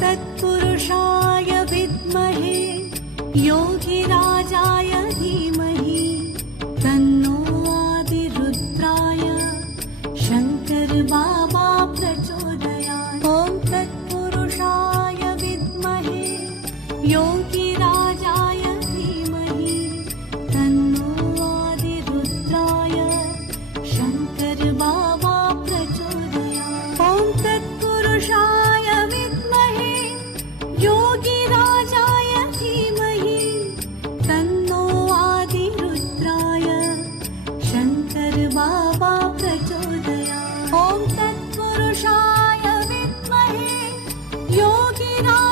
तत्पुरुषाय विद्महे योगिराजाय धीमहि तन्नो आदिरुद्राय शंकर बाबा प्रचोदयात्। ॐ तत्पुरुषाय विद्महे योगिराजाय धीमहि तन्नो आदिरुद्राय शंकर बाबा प्रचोदयात्। ॐ तत्पुरुषाय विद्महे योगिराजाय धीमहि तन्नो आदिरुद्राय शंकर बाबा प्रचोदयात्। ॐ तत्पुरुषाय विद्महे योगिराजाय